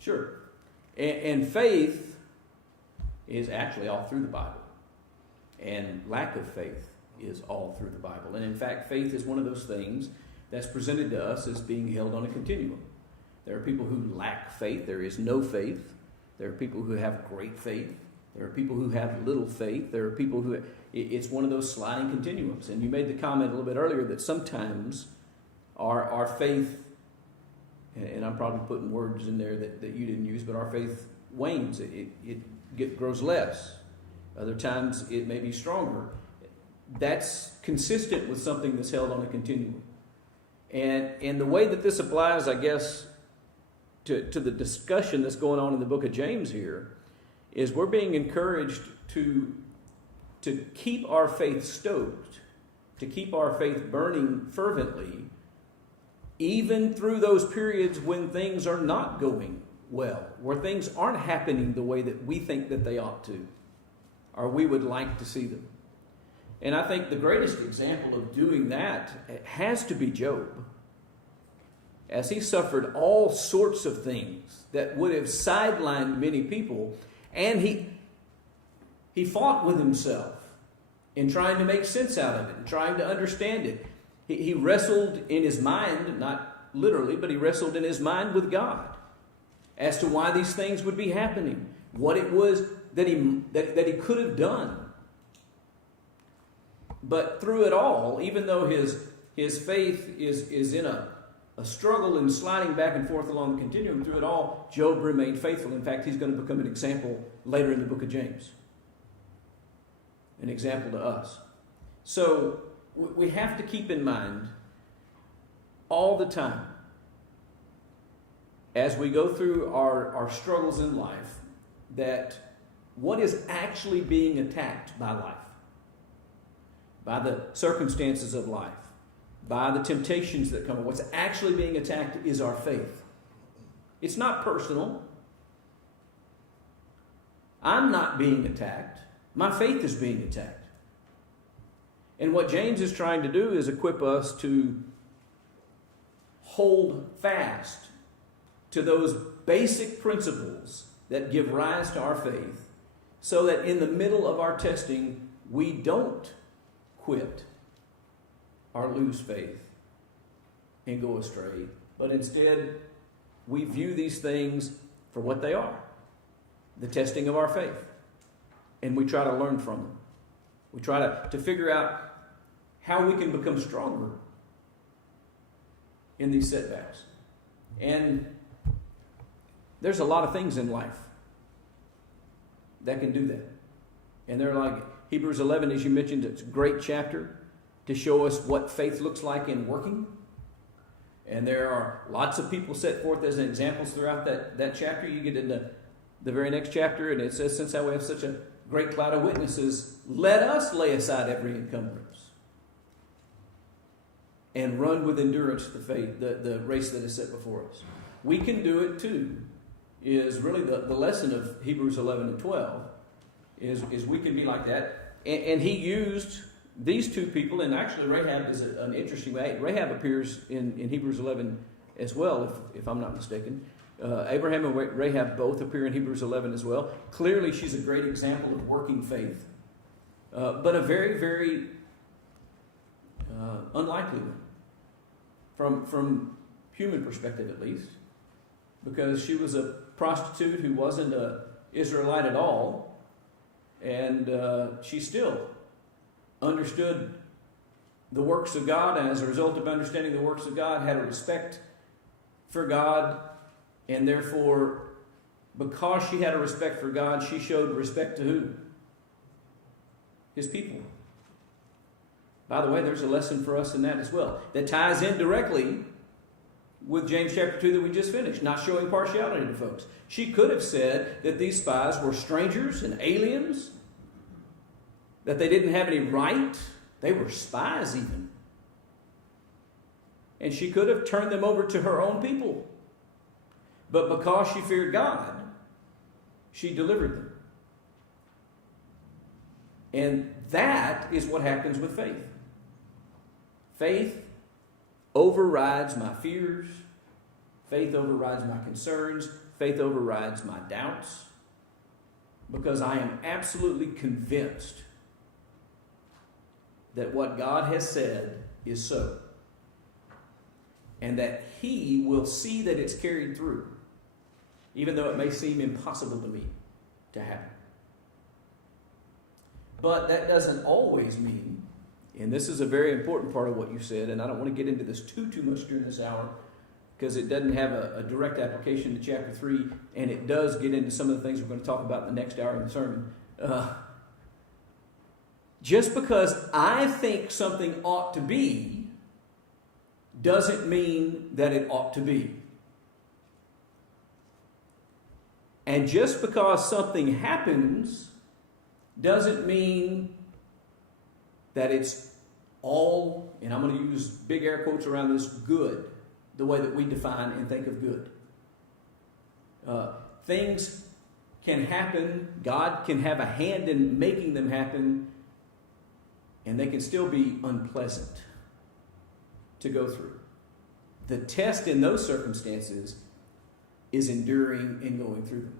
Sure. And faith is actually all through the Bible. And lack of faith is all through the Bible. And in fact, faith is one of those things that's presented to us as being held on a continuum. There are people who lack faith. There is no faith. There are people who have great faith. There are people who have little faith. There are people who... It's one of those sliding continuums. And you made the comment a little bit earlier that sometimes our faith, and I'm probably putting words in there that you didn't use, but our faith wanes. It grows less. Other times it may be stronger. That's consistent with something that's held on a continuum. And the way that this applies, I guess, to the discussion that's going on in the book of James here, is we're being encouraged to keep our faith stoked, to keep our faith burning fervently, even through those periods when things are not going well, where things aren't happening the way that we think that they ought to, or we would like to see them. And I think the greatest example of doing that has to be Job, as he suffered all sorts of things that would have sidelined many people, and he fought with himself in trying to make sense out of it and trying to understand it. He wrestled in his mind, not literally, but he wrestled in his mind with God as to why these things would be happening, what it was that he could have done. But through it all, even though his faith is in a struggle and sliding back and forth along the continuum, through it all, Job remained faithful. In fact, he's going to become an example later in the book of James. An example to us. So we have to keep in mind all the time, as we go through our struggles in life, that what is actually being attacked by life, by the circumstances of life, by the temptations that come, what's actually being attacked is our faith. It's not personal. I'm not being attacked. My faith is being attacked. And what James is trying to do is equip us to hold fast to those basic principles that give rise to our faith, so that in the middle of our testing, we don't quit or lose faith and go astray, but instead we view these things for what they are, the testing of our faith. And we try to learn from them. We try to figure out how we can become stronger in these setbacks. And there's a lot of things in life that can do that. And they're like Hebrews 11, as you mentioned, it's a great chapter to show us what faith looks like in working. And there are lots of people set forth as examples throughout that chapter. You get into the very next chapter, and it says, since we have such a great cloud of witnesses, let us lay aside every encumbrance and run with endurance the race that is set before us. We can do it too, is really the lesson of Hebrews 11 and 12, is we can be like that. And he used these two people, and actually Rahab is an interesting way. Rahab appears in Hebrews 11 as well, if I'm not mistaken. Abraham and Rahab both appear in Hebrews 11 as well. Clearly, she's a great example of working faith, but a very, very unlikely one, from human perspective at least, because she was a prostitute who wasn't an Israelite at all, and she still understood the works of God, and as a result of understanding the works of God, had a respect for God. And therefore, because she had a respect for God, she showed respect to who? His people. By the way, there's a lesson for us in that as well, that ties in directly with James chapter 2 that we just finished, not showing partiality to folks. She could have said that these spies were strangers and aliens, that they didn't have any right. They were spies even. And she could have turned them over to her own people. But because she feared God, she delivered them. And that is what happens with faith. Faith overrides my fears. Faith overrides my concerns. faith overrides my doubts, because I am absolutely convinced that what God has said is so, and that He will see that it's carried through, even though it may seem impossible to me to happen. But that doesn't always mean, and this is a very important part of what you said, and I don't want to get into this too much during this hour, because it doesn't have a direct application to chapter 3, and it does get into some of the things we're going to talk about in the next hour in the sermon. Just because I think something ought to be doesn't mean that it ought to be. And just because something happens doesn't mean that it's all, and I'm going to use big air quotes around this, good, the way that we define and think of good. Things can happen, God can have a hand in making them happen, and they can still be unpleasant to go through. The test in those circumstances is enduring and going through them.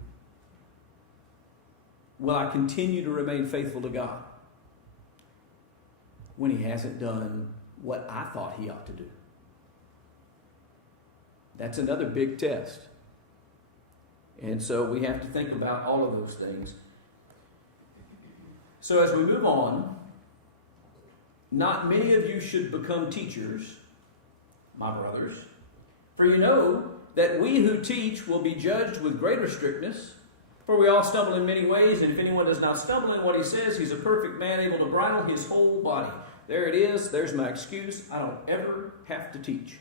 Will I continue to remain faithful to God when He hasn't done what I thought He ought to do? That's another big test. And so we have to think about all of those things. So as we move on, not many of you should become teachers, my brothers, for you know that we who teach will be judged with greater strictness. For we all stumble in many ways, and if anyone does not stumble in what he says, he's a perfect man, able to bridle his whole body. There it is. There's my excuse. I don't ever have to teach.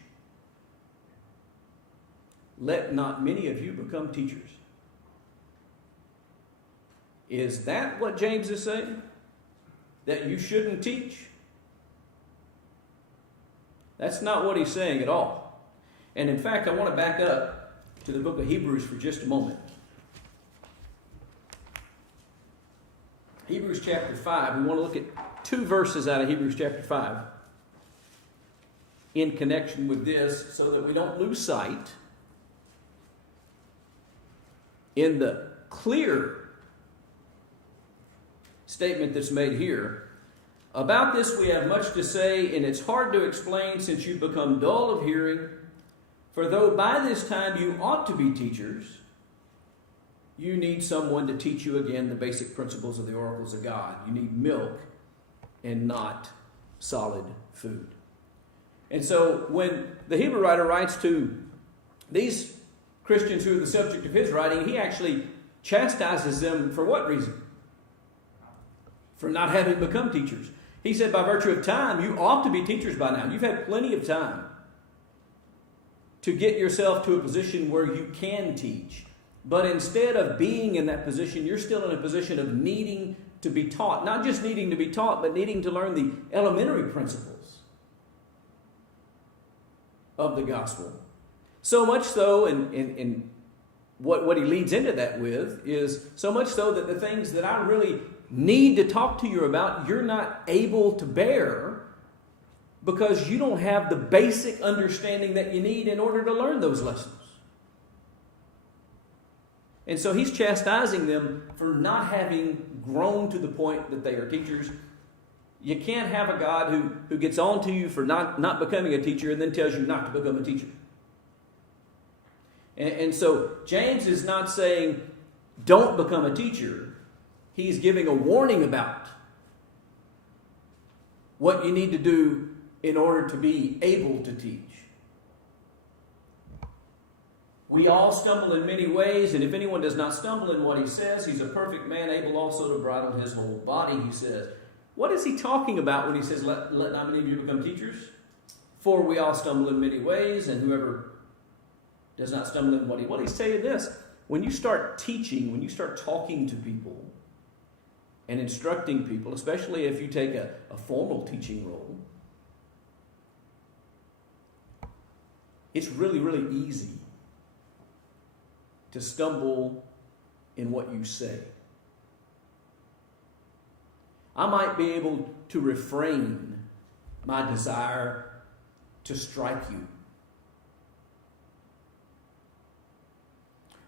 Let not many of you become teachers. Is that what James is saying? That you shouldn't teach? That's not what he's saying at all. And in fact, I want to back up to the book of Hebrews for just a moment. Hebrews chapter 5. We want to look at 2 verses out of Hebrews chapter 5 in connection with this so that we don't lose sight in the clear statement that's made here. About this we have much to say, and it's hard to explain since you've become dull of hearing. For though by this time you ought to be teachers, you need someone to teach you again the basic principles of the oracles of God. You need milk and not solid food. And so when the Hebrew writer writes to these Christians who are the subject of his writing, he actually chastises them for what reason? For not having become teachers. He said, by virtue of time, you ought to be teachers by now. You've had plenty of time to get yourself to a position where you can teach. But instead of being in that position, you're still in a position of needing to be taught. Not just needing to be taught, but needing to learn the elementary principles of the gospel. So much so, and what he leads into that with is so much so that the things that I really need to talk to you about, you're not able to bear because you don't have the basic understanding that you need in order to learn those lessons. And so he's chastising them for not having grown to the point that they are teachers. You can't have a God who gets on to you for not becoming a teacher and then tells you not to become a teacher. And so James is not saying don't become a teacher. He's giving a warning about what you need to do in order to be able to teach. We all stumble in many ways, and if anyone does not stumble in what he says, he's a perfect man, able also to bridle his whole body, he says. What is he talking about when he says, let not many of you become teachers? For we all stumble in many ways, and whoever does not stumble in what he's saying this. When you start teaching, when you start talking to people and instructing people, especially if you take a formal teaching role, it's really, really easy to stumble in what you say. I might be able to refrain my desire to strike you.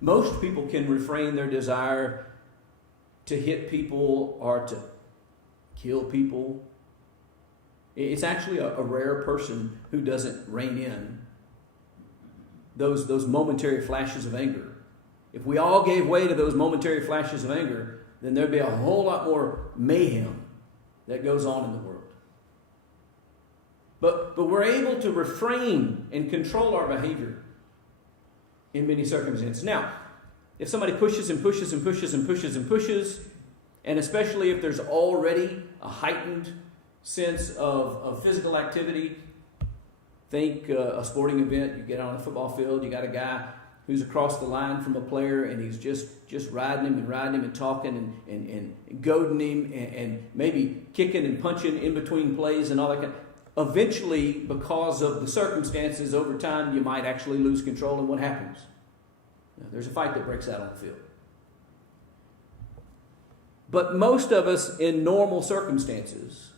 Most people can refrain their desire to hit people or to kill people. It's actually a rare person who doesn't rein in those momentary flashes of anger. If we all gave way to those momentary flashes of anger, then there'd be a whole lot more mayhem that goes on in the world. But we're able to refrain and control our behavior in many circumstances. Now, if somebody pushes and pushes and pushes and pushes and pushes, and especially if there's already a heightened sense of physical activity, think a sporting event, you get on a football field, you got a guy who's across the line from a player, and he's just riding him and talking and goading him and maybe kicking and punching in between plays and all that kind of. Eventually, because of the circumstances, over time, you might actually lose control, and what happens? There's a fight that breaks out on the field. But most of us in normal circumstances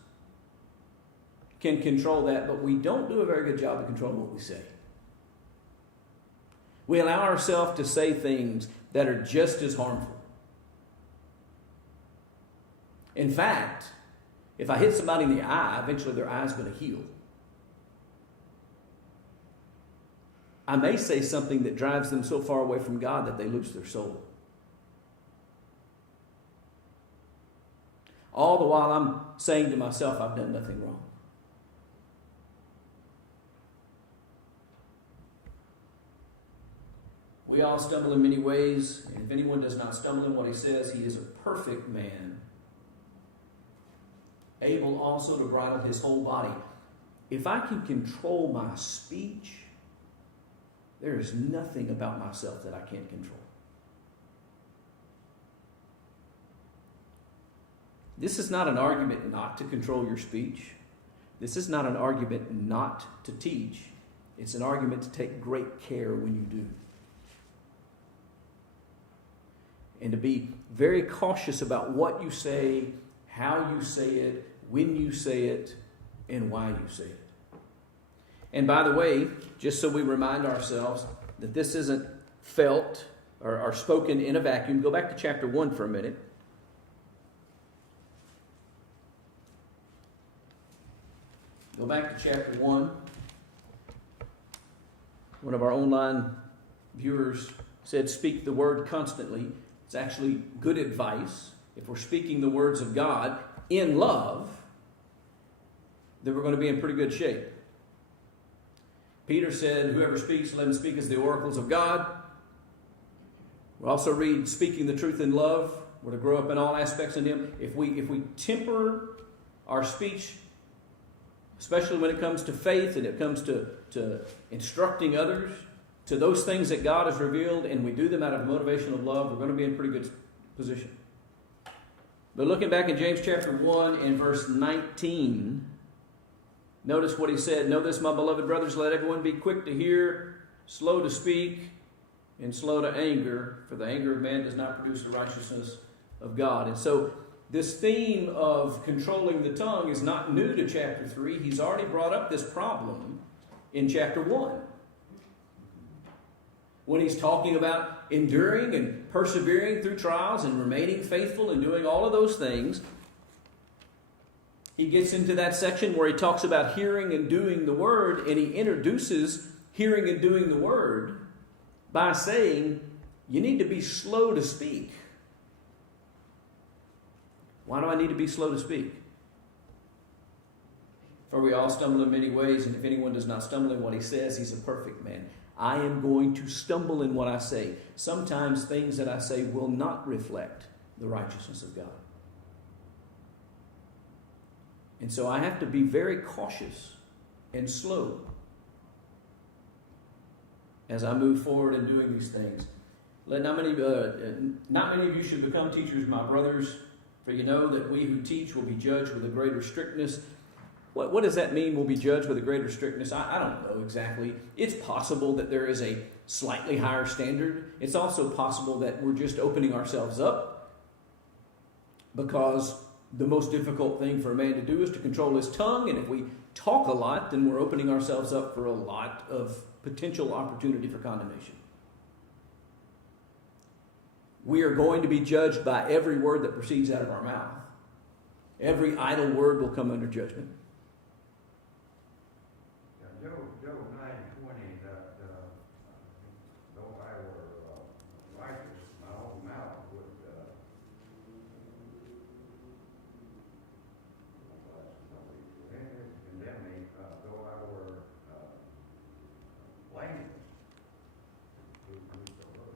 can control that, but we don't do a very good job of controlling what we say. We allow ourselves to say things that are just as harmful. In fact, if I hit somebody in the eye, eventually their eye's going to heal. I may say something that drives them so far away from God that they lose their soul. All the while I'm saying to myself, I've done nothing wrong. We all stumble in many ways, and if anyone does not stumble in what he says, he is a perfect man, able also to bridle his whole body. If I can control my speech, there is nothing about myself that I can't control. This is not an argument not to control your speech. This is not an argument not to teach. It's an argument to take great care when you do. And to be very cautious about what you say, how you say it, when you say it, and why you say it. And by the way, just so we remind ourselves that this isn't felt or spoken in a vacuum, go back to chapter 1 for a minute. Go back to chapter 1. One of our online viewers said, speak the word constantly. It's actually good advice. If we're speaking the words of God in love, then we're going to be in pretty good shape. Peter said, whoever speaks, let him speak as the oracles of God. We also read, speaking the truth in love. We're to grow up in all aspects in Him. If we temper our speech, especially when it comes to faith and it comes to instructing others, to those things that God has revealed, and we do them out of motivation of love, we're going to be in pretty good position. But looking back in James chapter 1 and verse 19, notice what he said. Know this, my beloved brothers, let everyone be quick to hear, slow to speak, and slow to anger, for the anger of man does not produce the righteousness of God. And so this theme of controlling the tongue is not new to chapter 3. He's already brought up this problem in chapter 1. When he's talking about enduring and persevering through trials and remaining faithful and doing all of those things, he gets into that section where he talks about hearing and doing the word, and he introduces hearing and doing the word by saying, you need to be slow to speak. Why do I need to be slow to speak? For we all stumble in many ways, and if anyone does not stumble in what he says, he's a perfect man. I am going to stumble in what I say. Sometimes things that I say will not reflect the righteousness of God. And so I have to be very cautious and slow as I move forward in doing these things. Not many of you should become teachers, my brothers, for you know that we who teach will be judged with a greater strictness. What does that mean, we'll be judged with a greater strictness? I don't know exactly. It's possible that there is a slightly higher standard. It's also possible that we're just opening ourselves up, because the most difficult thing for a man to do is to control his tongue, and if we talk a lot, then we're opening ourselves up for a lot of potential opportunity for condemnation. We are going to be judged by every word that proceeds out of our mouth. Every idle word will come under judgment. Job 9:20, that though I were righteous, my own mouth would condemn me. Though I were blameless, who's the word?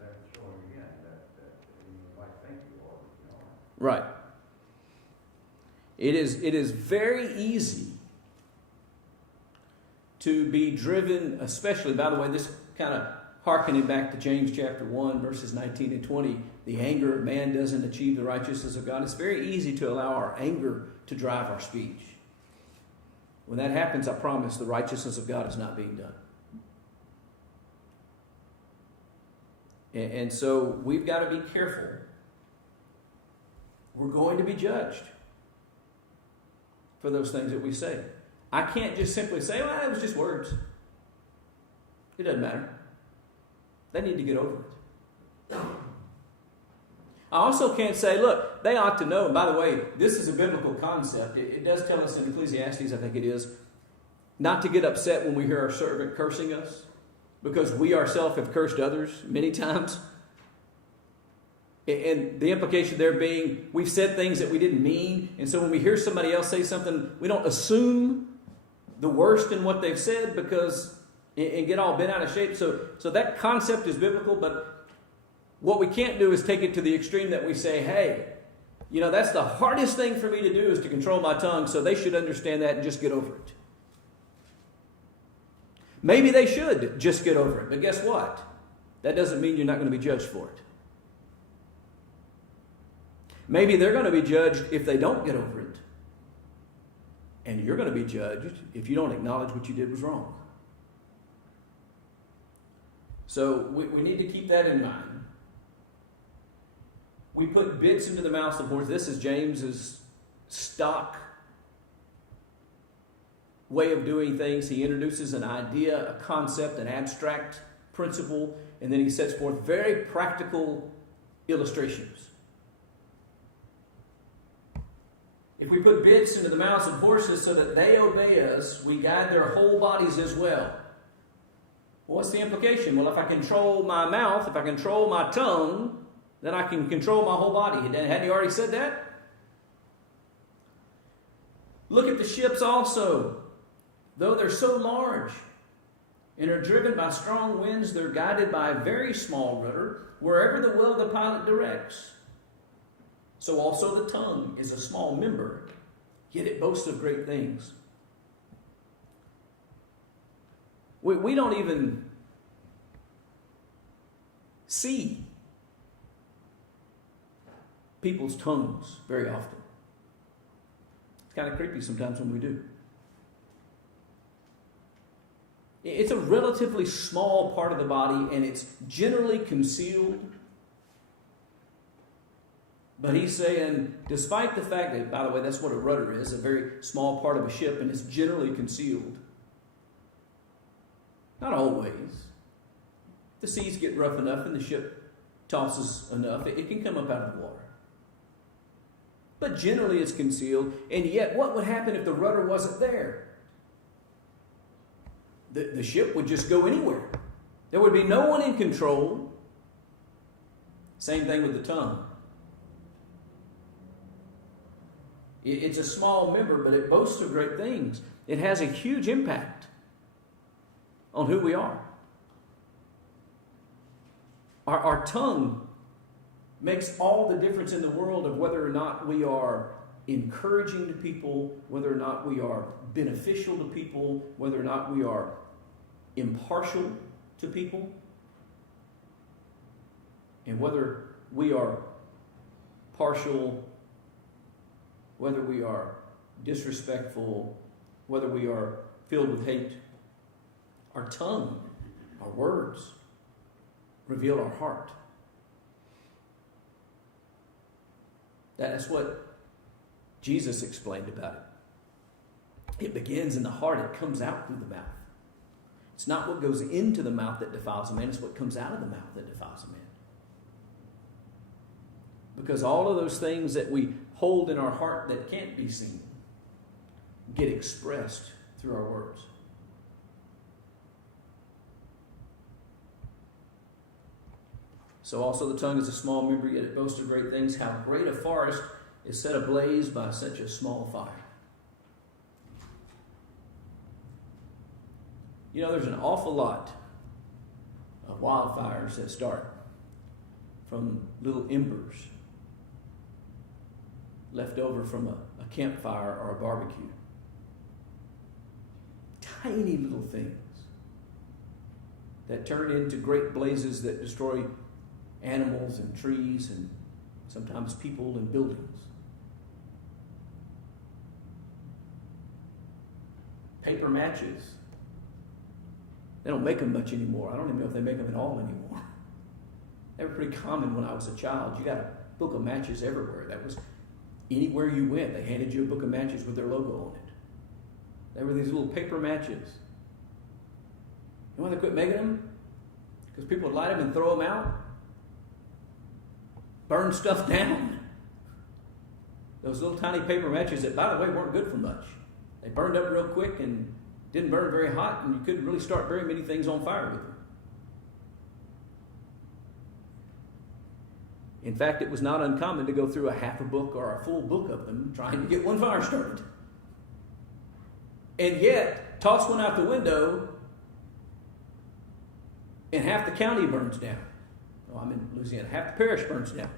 That's showing again that you might think you are, but you aren't. Right. It is very easy to be driven, especially, by the way, this kind of hearkening back to James chapter 1, verses 19 and 20, the anger of man doesn't achieve the righteousness of God. It's very easy to allow our anger to drive our speech. When that happens, I promise the righteousness of God is not being done. And so we've got to be careful. We're going to be judged for those things that we say. I can't just simply say, well, it was just words. It doesn't matter. They need to get over it. I also can't say, look, they ought to know. And by the way, this is a biblical concept. It does tell us in Ecclesiastes, I think it is, not to get upset when we hear our servant cursing us, because we ourselves have cursed others many times. And the implication there being, we've said things that we didn't mean. And so when we hear somebody else say something, we don't assume the worst in what they've said and get all bent out of shape. So that concept is biblical, but what we can't do is take it to the extreme that we say, hey, that's the hardest thing for me to do is to control my tongue, so they should understand that and just get over it. Maybe they should just get over it, but guess what? That doesn't mean you're not going to be judged for it. Maybe they're going to be judged if they don't get over it. And you're going to be judged if you don't acknowledge what you did was wrong. So we need to keep that in mind. We put bits into the mouths of horses. This is James's stock way of doing things. He introduces an idea, a concept, an abstract principle, and then he sets forth very practical illustrations. If we put bits into the mouths of horses so that they obey us, we guide their whole bodies as well. What's the implication? Well, if I control my mouth, if I control my tongue, then I can control my whole body. Hadn't he already said that? Look at the ships also. Though they're so large and are driven by strong winds, they're guided by a very small rudder, wherever the will of the pilot directs. So also the tongue is a small member, yet it boasts of great things. We don't even see people's tongues very often. It's kind of creepy sometimes when we do. It's a relatively small part of the body, and it's generally concealed. But he's saying, despite the fact that, by the way, that's what a rudder is, a very small part of a ship, and it's generally concealed. Not always. The seas get rough enough and the ship tosses enough, it can come up out of the water. But generally it's concealed, and yet what would happen if the rudder wasn't there? The ship would just go anywhere. There would be no one in control. Same thing with the tongue. It's a small member, but it boasts of great things. It has a huge impact on who we are. Our tongue makes all the difference in the world of whether or not we are encouraging to people, whether or not we are beneficial to people, whether or not we are impartial to people, and whether we are partial, whether we are disrespectful, whether we are filled with hate. Our tongue, our words, reveal our heart. That's what Jesus explained about it. It begins in the heart, it comes out through the mouth. It's not what goes into the mouth that defiles a man, it's what comes out of the mouth that defiles a man. Because all of those things that we hold in our heart that can't be seen get expressed through our words. So also the tongue is a small member, yet it boasts of great things. How great a forest is set ablaze by such a small fire. You know, there's an awful lot of wildfires that start from little embers left over from a campfire or a barbecue. Tiny little things that turn into great blazes that destroy animals and trees and sometimes people and buildings. Paper matches. They don't make them much anymore. I don't even know if they make them at all anymore. They were pretty common when I was a child. You got a book of matches everywhere. That was anywhere you went. They handed you a book of matches with their logo on it. They were these little paper matches. You know why they quit making them? Because people would light them and throw them out. Burn stuff down. Those little tiny paper matches that, by the way, weren't good for much. They burned up real quick and didn't burn very hot, and you couldn't really start very many things on fire with them. In fact, it was not uncommon to go through a half a book or a full book of them trying to get one fire started. And yet, toss one out the window, and half the county burns down. Oh, I'm in Louisiana. Half the parish burns down.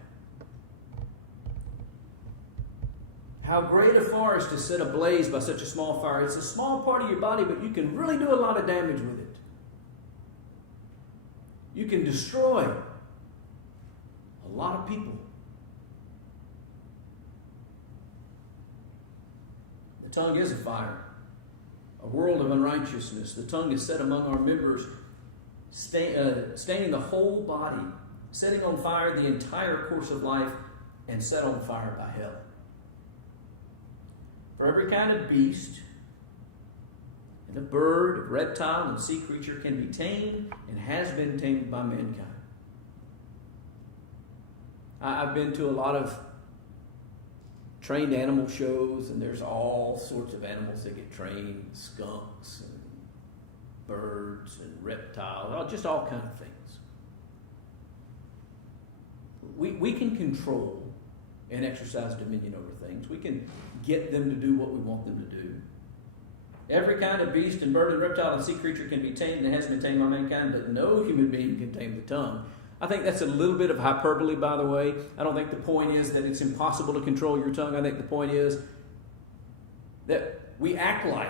How great a forest is set ablaze by such a small fire. It's a small part of your body, but you can really do a lot of damage with it. You can destroy a lot of people. The tongue is a fire, a world of unrighteousness. The tongue is set among our members, staining the whole body, setting on fire the entire course of life, and set on fire by hell. For every kind of beast, and of bird, of reptile, and sea creature can be tamed and has been tamed by mankind. I've been to a lot of trained animal shows, and there's all sorts of animals that get trained, skunks and birds and reptiles, just all kinds of things. We can control and exercise dominion over things. We can get them to do what we want them to do. Every kind of beast and bird and reptile and sea creature can be tamed and has been tamed by mankind, but no human being can tame the tongue. I think that's a little bit of hyperbole, by the way. I don't think the point is that it's impossible to control your tongue. I think the point is that we act like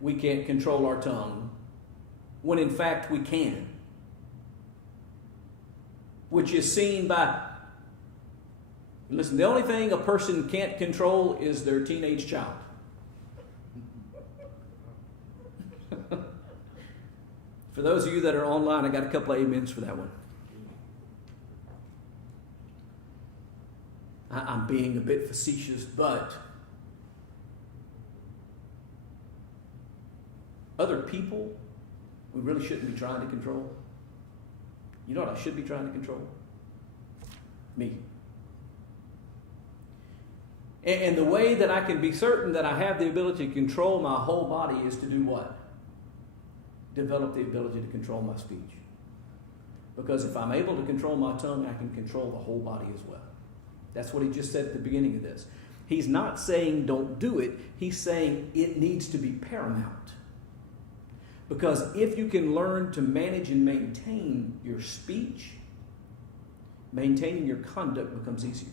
we can't control our tongue when in fact we can. Which is seen by, listen, the only thing a person can't control is their teenage child. For those of you that are online, I got a couple of amens for that one. I'm being a bit facetious, but other people we really shouldn't be trying to control. You know what I should be trying to control? Me. And the way that I can be certain that I have the ability to control my whole body is to do what? Develop the ability to control my speech. Because if I'm able to control my tongue, I can control the whole body as well. That's what he just said at the beginning of this. He's not saying don't do it. He's saying it needs to be paramount. Because if you can learn to manage and maintain your speech, maintaining your conduct becomes easier.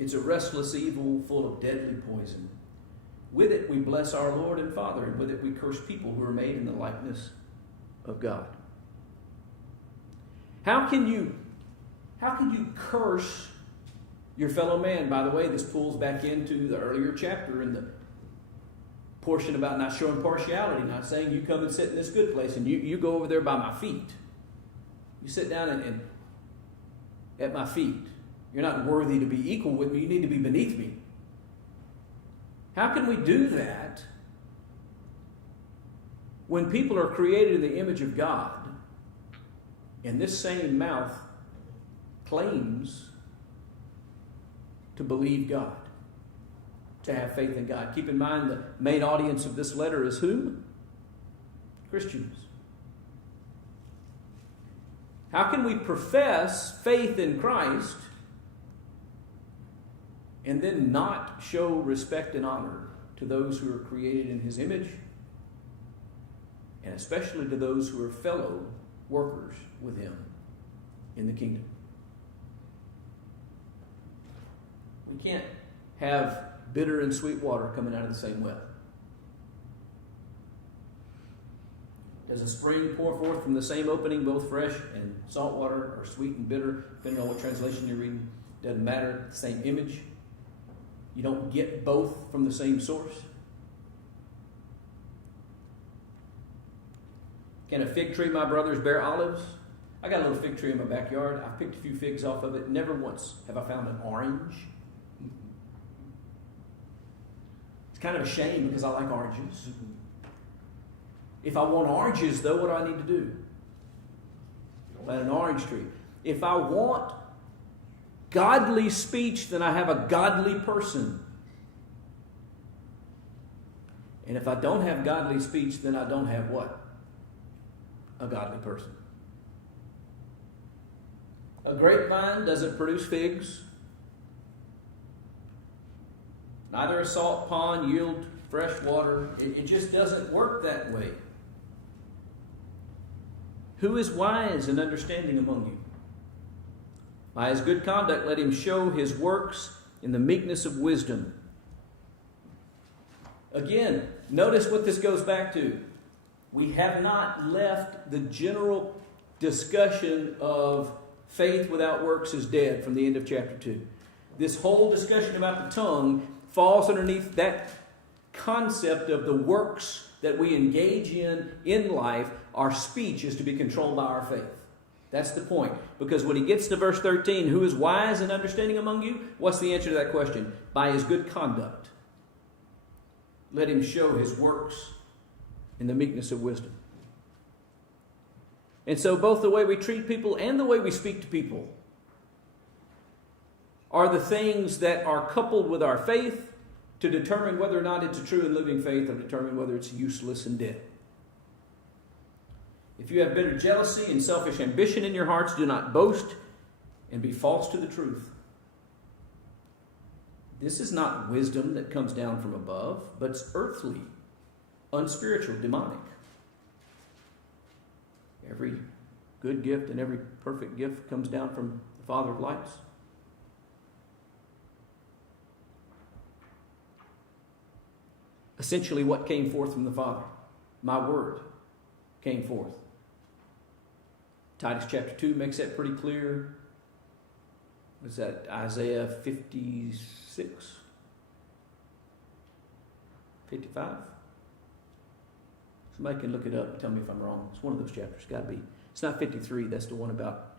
It's a restless evil full of deadly poison. With it we bless our Lord and Father, and with it we curse people who are made in the likeness of God. How can you curse your fellow man? By the way, this pulls back into the earlier chapter in the portion about not showing partiality, not saying you come and sit in this good place and you go over there by my feet. You sit down and at my feet. You're not worthy to be equal with me. You need to be beneath me. How can we do that when people are created in the image of God And this same mouth claims to believe God, to have faith in God. Keep in mind the main audience of this letter is whom? Christians. How can we profess faith in Christ and then not show respect and honor to those who are created in His image, and especially to those who are fellow workers with Him in the kingdom? We can't have bitter and sweet water coming out of the same well. Does a spring pour forth from the same opening both fresh and salt water, or sweet and bitter, depending on what translation you're reading? Doesn't matter, the same image. You don't get both from the same source. Can a fig tree, my brothers, bear olives? I got a little fig tree in my backyard. I've picked a few figs off of it. Never once have I found an orange. It's kind of a shame because I like oranges. If I want oranges, though, what do I need to do? Plant an orange tree. If I want godly speech, then I have a godly person. And if I don't have godly speech, then I don't have what? A godly person. A grapevine doesn't produce figs. Neither a salt pond yield fresh water. It just doesn't work that way. Who is wise and understanding among you? By his good conduct, let him show his works in the meekness of wisdom. Again, notice what this goes back to. We have not left the general discussion of faith without works is dead from the end of chapter 2. This whole discussion about the tongue falls underneath that concept of the works that we engage in life. Our speech is to be controlled by our faith. That's the point. Because when he gets to verse 13, who is wise and understanding among you? What's the answer to that question? By his good conduct. Let him show his works in the meekness of wisdom. And so both the way we treat people and the way we speak to people are the things that are coupled with our faith to determine whether or not it's a true and living faith, or determine whether it's useless and dead. If you have bitter jealousy and selfish ambition in your hearts, do not boast and be false to the truth. This is not wisdom that comes down from above, but it's earthly, unspiritual, demonic. Every good gift and every perfect gift comes down from the Father of lights. Essentially, what came forth from the Father? My word came forth. Titus chapter 2 makes that pretty clear. Was that Isaiah 56? 55? Somebody can look it up and tell me if I'm wrong. It's one of those chapters. It's got to be. It's not 53. That's the one about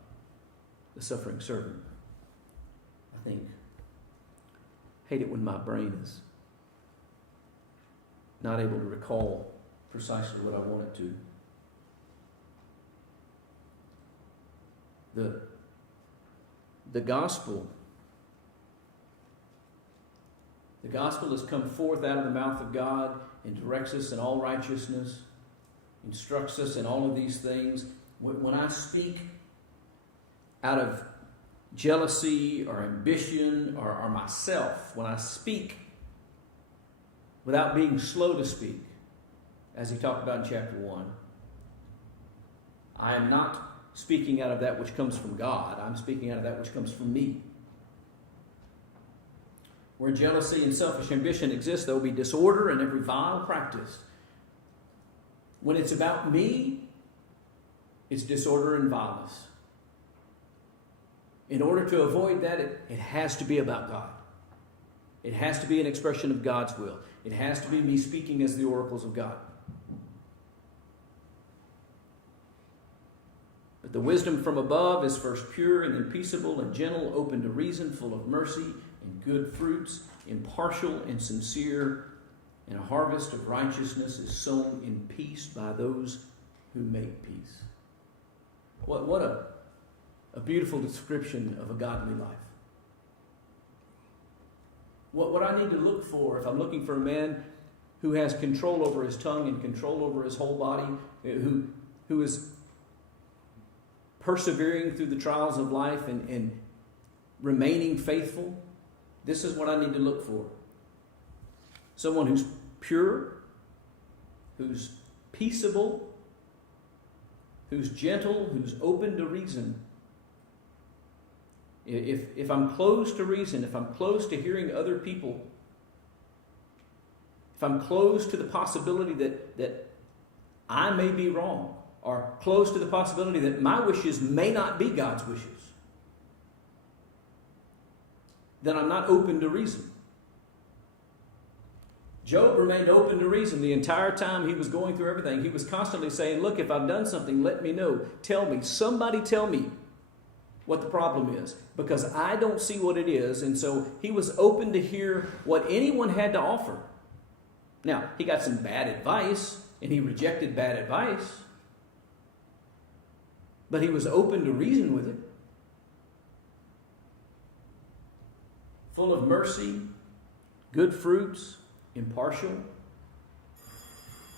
the suffering servant, I think. I hate it when my brain is not able to recall precisely what I want it to. The gospel has come forth out of the mouth of God and directs us in all righteousness, instructs us in all of these things. When I speak out of jealousy or ambition or myself, when I speak without being slow to speak, as he talked about in chapter 1, I am not speaking out of that which comes from God. I'm speaking out of that which comes from me. Where jealousy and selfish ambition exist, there will be disorder and every vile practice. When it's about me, it's disorder and vileness. In order to avoid that, it has to be about God. It has to be an expression of God's will. It has to be me speaking as the oracles of God. But the wisdom from above is first pure and then peaceable and gentle, open to reason, full of mercy and good fruits, impartial and sincere, and a harvest of righteousness is sown in peace by those who make peace. What a beautiful description of a godly life. What I need to look for, if I'm looking for a man who has control over his tongue and control over his whole body, who is persevering through the trials of life and remaining faithful, this is what I need to look for. Someone who's pure, who's peaceable, who's gentle, who's open to reason. If I'm closed to reason, if I'm closed to hearing other people, if I'm closed to the possibility that I may be wrong, or close to the possibility that my wishes may not be God's wishes, then I'm not open to reason. Job remained open to reason the entire time he was going through everything. He was constantly saying, look, if I've done something, let me know. Tell me. Somebody tell me what the problem is, because I don't see what it is. And so he was open to hear what anyone had to offer. Now, he got some bad advice, and he rejected bad advice, but he was open to reason with it. Full of mercy, good fruits, impartial.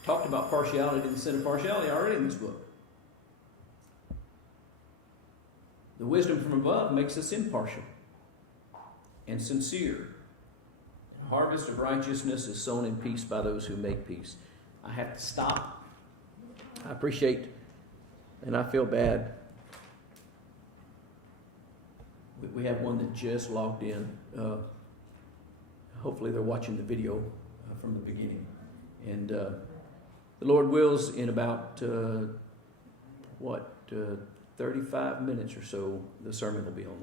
Talked about partiality and the sin of partiality already in this book. The wisdom from above makes us impartial and sincere. And harvest of righteousness is sown in peace by those who make peace. I have to stop. I appreciate, and I feel bad. We have one that just logged in. Hopefully they're watching the video from the beginning. And the Lord wills, in about 35 minutes or so, the sermon will be on